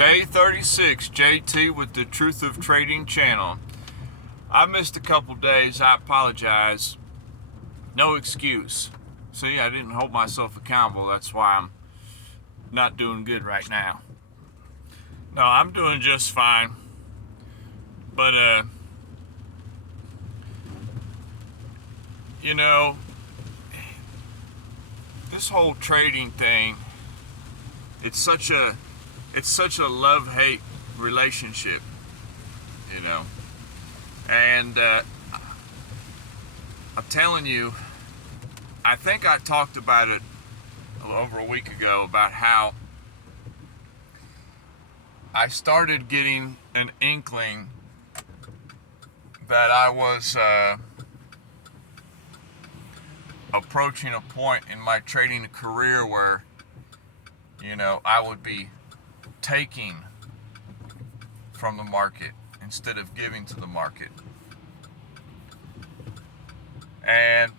Day 36, JT with the Truth of Trading channel. I missed a couple days. I apologize. No excuse. See, I didn't hold myself accountable. That's why I'm not doing good right now. No, I'm doing just fine. But, you know, this whole trading thing, it's such a love-hate relationship, you know. And I'm telling you, I think I talked about it a little over a week ago about how I started getting an inkling that I was approaching a point in my trading career where, you know, I would be taking from the market instead of giving to the market. And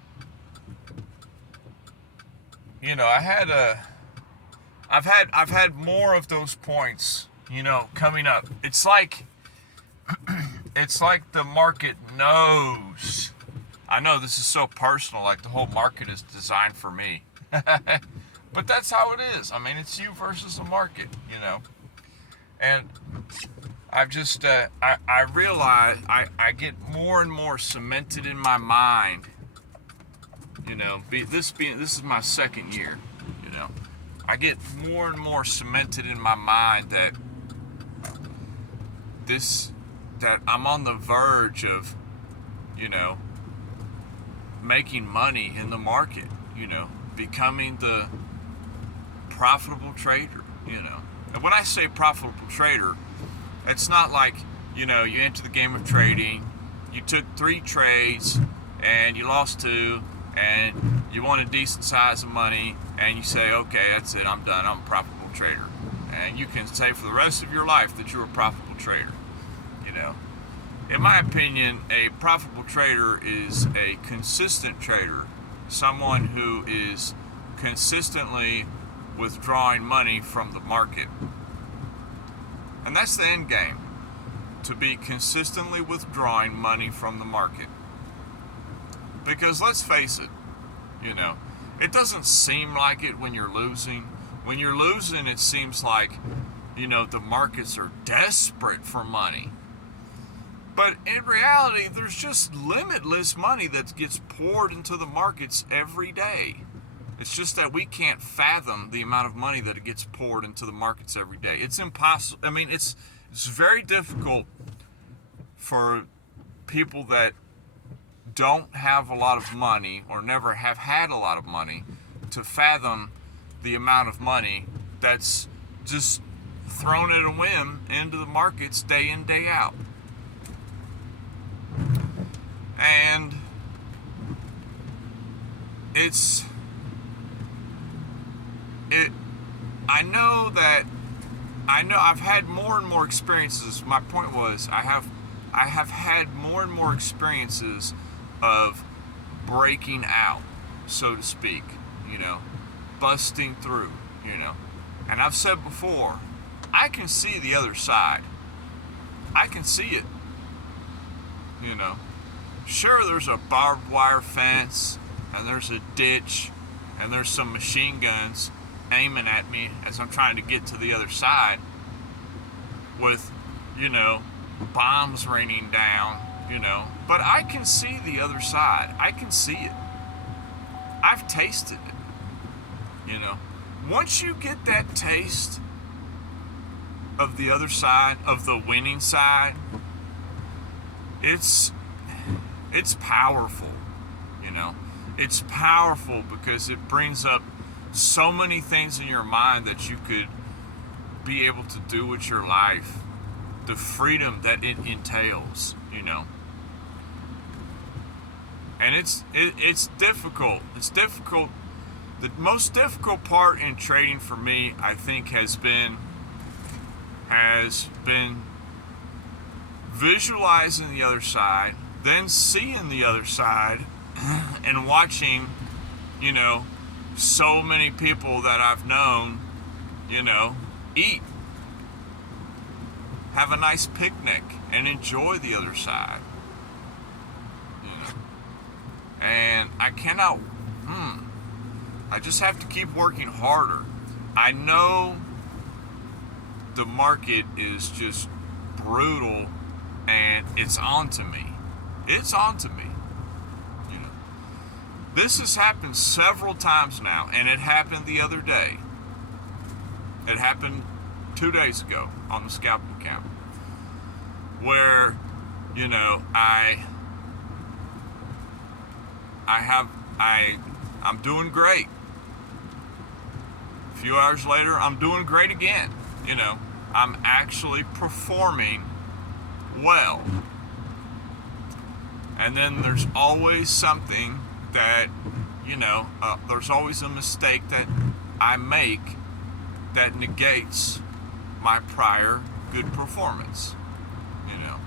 you know, I've had more of those points, you know, coming up. It's like the market knows. I know this is so personal, like the whole market is designed for me. But that's how it is. I mean, it's you versus the market, you know. And I've just, I realize I get more and more cemented in my mind, you know, this is my second year, you know. I get more and more cemented in my mind that I'm on the verge of, you know, making money in the market, you know, becoming the profitable trader, you know. And when I say profitable trader, it's not like, you know, you enter the game of trading, you took 3 trades and you lost 2 and you won a decent size of money and you say, okay, that's it, I'm done, I'm a profitable trader. And you can say for the rest of your life that you're a profitable trader, you know. In my opinion, a profitable trader is a consistent trader, someone who is consistently withdrawing money from the market. And that's the end game, to be consistently withdrawing money from the market. Because let's face it, you know, it doesn't seem like it when you're losing. When you're losing, it seems like, you know, the markets are desperate for money. But in reality, there's just limitless money that gets poured into the markets every day. It's just that we can't fathom the amount of money that it gets poured into the markets every day. It's impossible. I mean, it's very difficult for people that don't have a lot of money or never have had a lot of money to fathom the amount of money that's just thrown at a whim into the markets day in, day out. And I know I've had more and more experiences. My point was I have had more and more experiences of breaking out, so to speak, you know, busting through, you know. And I've said before, I can see the other side. I can see it, you know. Sure, there's a barbed wire fence, and there's a ditch, and there's some machine guns aiming at me as I'm trying to get to the other side with, you know, bombs raining down, you know. But I can see the other side. I can see it. I've tasted it, you know. Once you get that taste of the other side, of the winning side, it's powerful, you know. It's powerful because it brings up so many things in your mind that you could be able to do with your life, the freedom that it entails, you know. And it's difficult. It's difficult. The most difficult part in trading for me, I think, has been visualizing the other side, then seeing the other side, and watching, you know, so many people that I've known, you know, eat. have a nice picnic and enjoy the other side. You know? And I cannot, I just have to keep working harder. I know the market is just brutal and it's on to me. It's on to me. You know, this has happened several times now, and it happened the other day. It happened 2 days ago on the scalping account, where, you know, I'm doing great. A few hours later, I'm doing great again. You know, I'm actually performing well. And then there's always something that, you know, there's always a mistake that I make that negates my prior good performance, you know.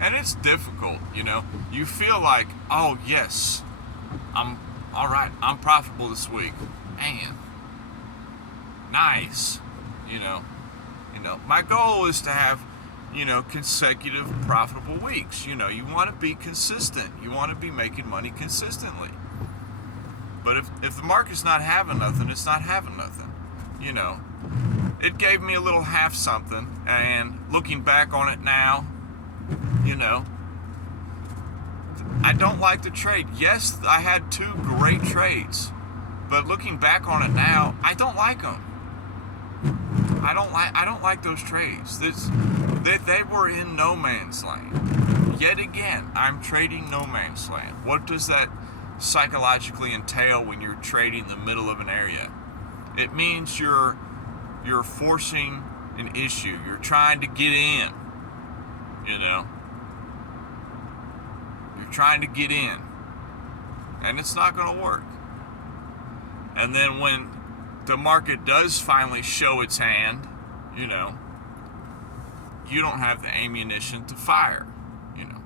And it's difficult, you know. You feel like, oh yes, I'm all right, I'm profitable this week. Man, nice. You know, my goal is to have, you know, consecutive profitable weeks. You know, you want to be consistent. You want to be making money consistently. But if the market's not having nothing, it's not having nothing. You know, it gave me a little half something, and looking back on it now, you know, I don't like the trade. Yes, I had 2 great trades, but looking back on it now, I don't like them. I don't like those trades. They were in no man's land. Yet again, I'm trading no man's land. What does that psychologically entail when you're trading the middle of an area? It means you're forcing an issue. You're trying to get in. You know? You're trying to get in. And it's not going to work. And then when the market does finally show its hand, you know, you don't have the ammunition to fire, you know.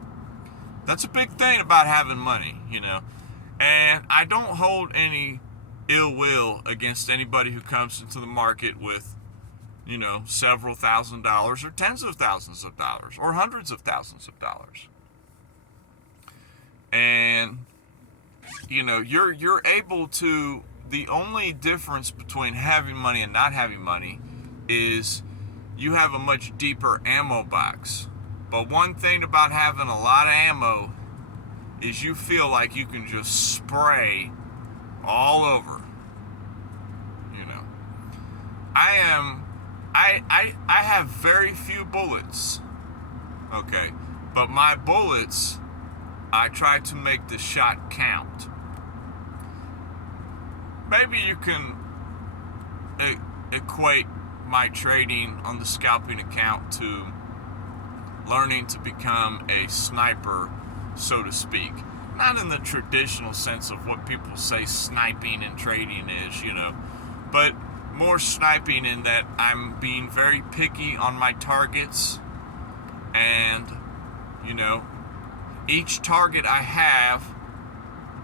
That's a big thing about having money, you know. And I don't hold any ill will against anybody who comes into the market with, you know, several $1,000s or tens of thousands of dollars or hundreds of thousands of dollars. And, you know, you're able to, the only difference between having money and not having money is you have a much deeper ammo box. But one thing about having a lot of ammo is you feel like you can just spray all over. You know, I have very few bullets. Okay, but my bullets, I try to make the shot count. Maybe you can equate my trading on the scalping account to learning to become a sniper, so to speak. Not in the traditional sense of what people say sniping and trading is, you know, but more sniping in that I'm being very picky on my targets, and, you know, each target I have,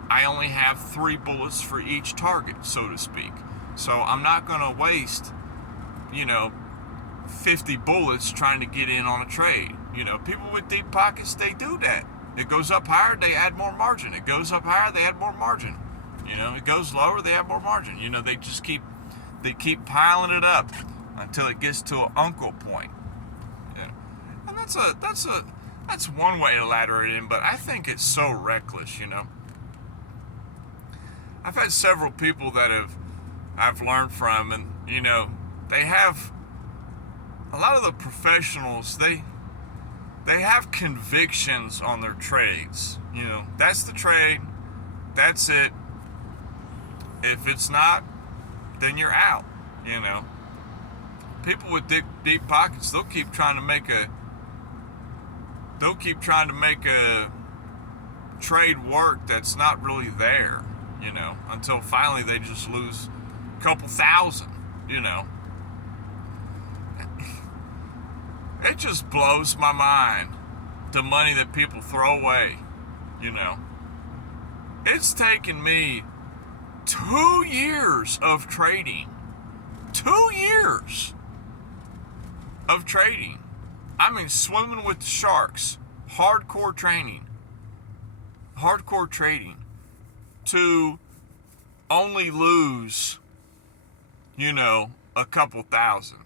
I only have 3 bullets for each target, so to speak. So I'm not going to waste, you know, 50 bullets trying to get in on a trade. You know, people with deep pockets, they do that. It goes up higher, they add more margin. It goes up higher, they add more margin. You know, it goes lower, they add more margin. You know, they just keep piling it up until it gets to an uncle point. Yeah. And that's one way to ladder it in, but I think it's so reckless, you know. I've had several people that I've learned from, and, you know, they have, a lot of the professionals, they have convictions on their trades. You know, that's the trade, that's it. If it's not, then you're out, you know. People with deep pockets, they'll keep trying to make a trade work that's not really there, you know, until finally they just lose a couple thousand, you know. It just blows my mind, the money that people throw away, you know. It's taken me 2 years of trading. 2 years of trading. I mean, swimming with the sharks, hardcore training, hardcore trading, to only lose, a couple thousand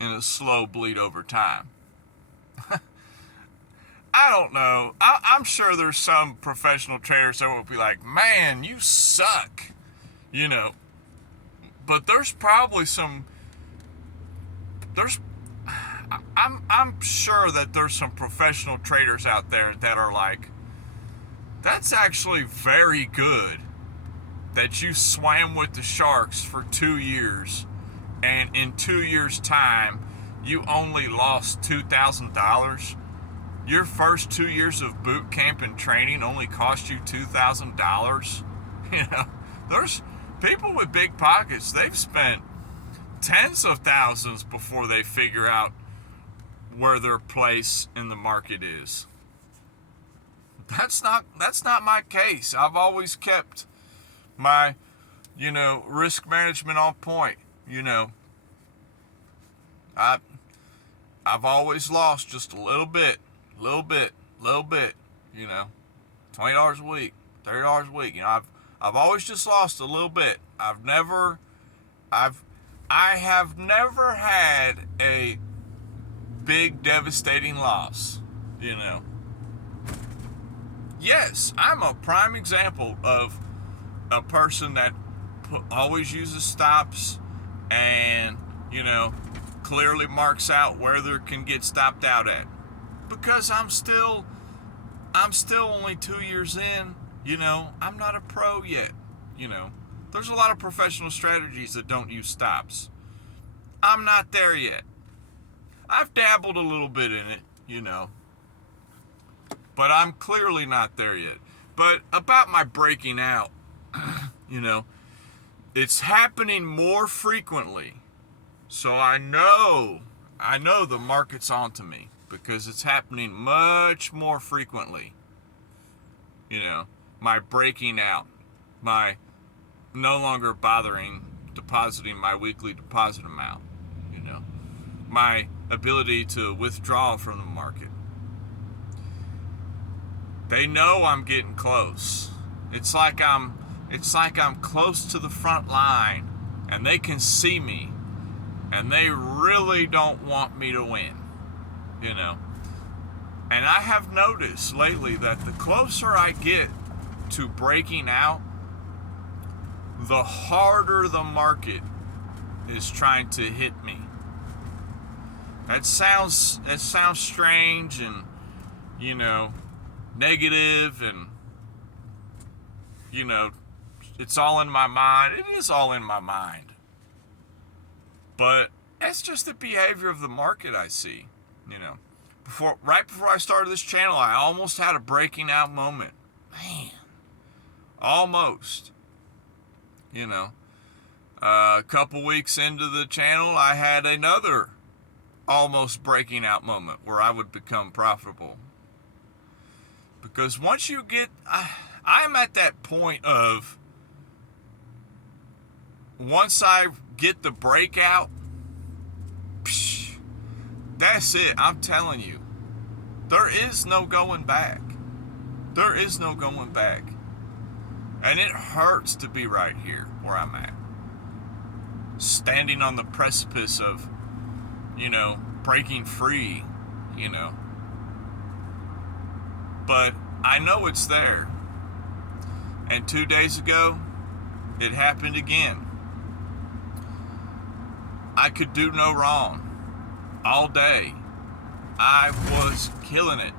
in a slow bleed over time. I don't know. I'm sure there's some professional traders that will be like, man, you suck, but there's probably I'm sure that there's some professional traders out there that are like, that's actually very good that you swam with the sharks for 2 years, and in 2 years' time, you only lost $2,000. Your first 2 years of boot camp and training only cost you $2,000. There's people with big pockets. They've spent tens of thousands before they figure out where their place in the market is. That's not my case. I've always kept my, risk management on point. I've always lost just a little bit, $20 a week, $30 a week. I've always just lost a little bit. I have never had a big devastating loss, Yes, I'm a prime example of a person that always uses stops and, clearly marks out where there can get stopped out at. Because I'm still only 2 years in, I'm not a pro yet, There's a lot of professional strategies that don't use stops. I'm not there yet. I've dabbled a little bit in it, but I'm clearly not there yet. But about my breaking out, it's happening more frequently. So I know the market's onto me because it's happening much more frequently. My breaking out, my no longer bothering depositing my weekly deposit amount, my ability to withdraw from the market. They know I'm getting close. It's like I'm close to the front line and they can see me and they really don't want me to win, And I have noticed lately that the closer I get to breaking out, the harder the market is trying to hit me. That sounds strange and, negative and, it's all in my mind. It is all in my mind. But that's just the behavior of the market I see, Right before I started this channel, I almost had a breaking out moment. Man, almost. A couple weeks into the channel, I had another almost breaking out moment where I would become profitable. Because once you get, I'm at that point of, once I get the breakout, that's it. I'm telling you, there is no going back. There is no going back. And it hurts to be right here where I'm at. Standing on the precipice of, breaking free, But I know it's there. And 2 days ago, it happened again. I could do no wrong. All day, I was killing it.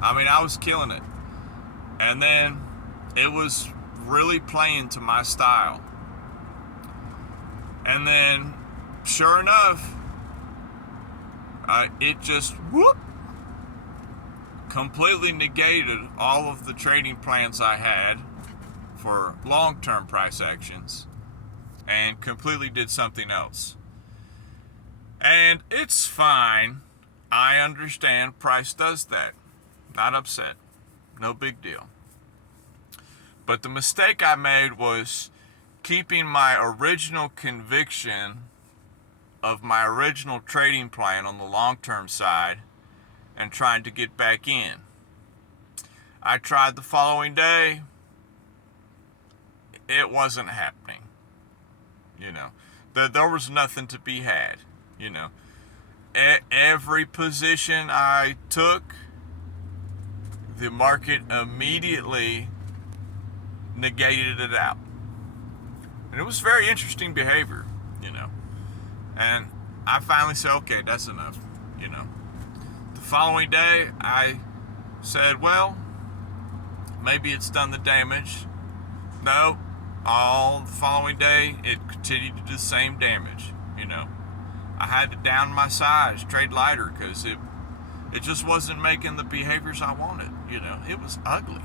I was killing it. And then it was really playing to my style. And then, sure enough, it just completely negated all of the trading plans I had for long-term price actions and completely did something else. And it's fine. I understand price does that. Not upset. No big deal. But the mistake I made was keeping my original conviction of my original trading plan on the long-term side and trying to get back in. I tried the following day. It wasn't happening. There was nothing to be had. Every position I took, the market immediately negated it out. And it was very interesting behavior. And I finally said, okay, that's enough. The following day, I said, well, maybe it's done the damage. No, all the following day, it continued to do the same damage. I had to down my size, trade lighter, because it just wasn't making the behaviors I wanted. It was ugly.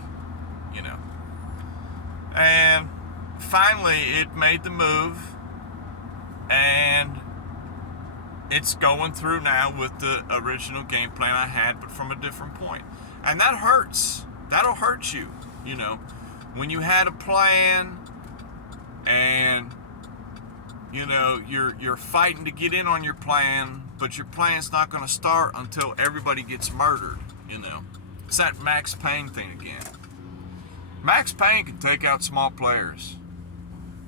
And finally, it made the move, and it's going through now with the original game plan I had, but from a different point. And that hurts. That'll hurt you. When you had a plan and you're fighting to get in on your plan, but your plan's not going to start until everybody gets murdered. It's that Max Payne thing again. Max Payne can take out small players,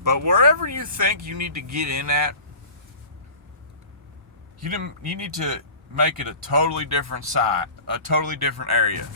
but wherever you think you need to get in at, you need to make it a totally different side, a totally different area.